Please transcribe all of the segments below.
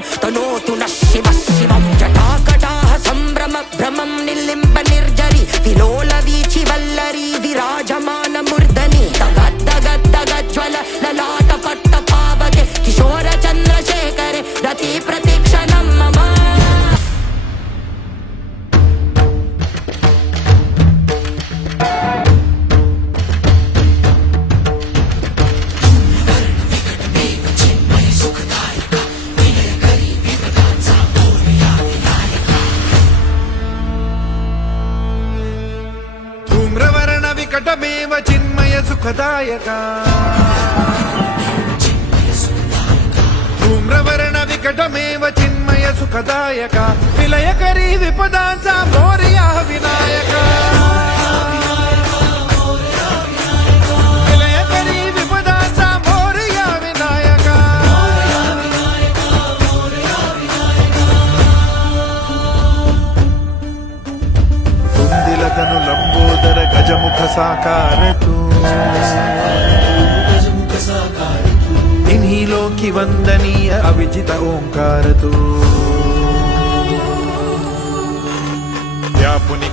Adam, da ప్రకటమేవ చిన్మయ సుఖదాయక ధూమ్రవరణ వికటమేవ చిన్మయ సుఖదాయక విలయకరీ విపదాంతా ಇನ್ಹಿಲೋಕಿ ವಂದನೀಯ ಅಭಜಿತ ಓಂಕಾರ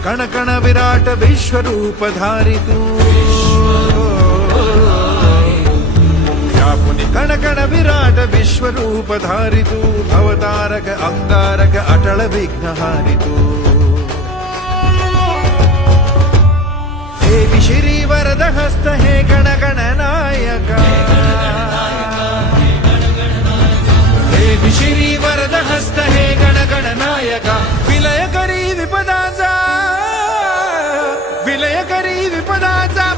ಕಣಕಣ ವಿರೂಪು ವಿರಾಟ ವಿರ ಧಾರಿತು ಅವಕ ಅಂಗಾರಕ ಅಟಳ ವಿಘ್ನಾರಿತು हे वि श्री वरद हस्त हे गणगणनायक हे वि श्री वरद हस्त हे गणगणनायक विलय करी विपदाचा विलय करी विपदाचा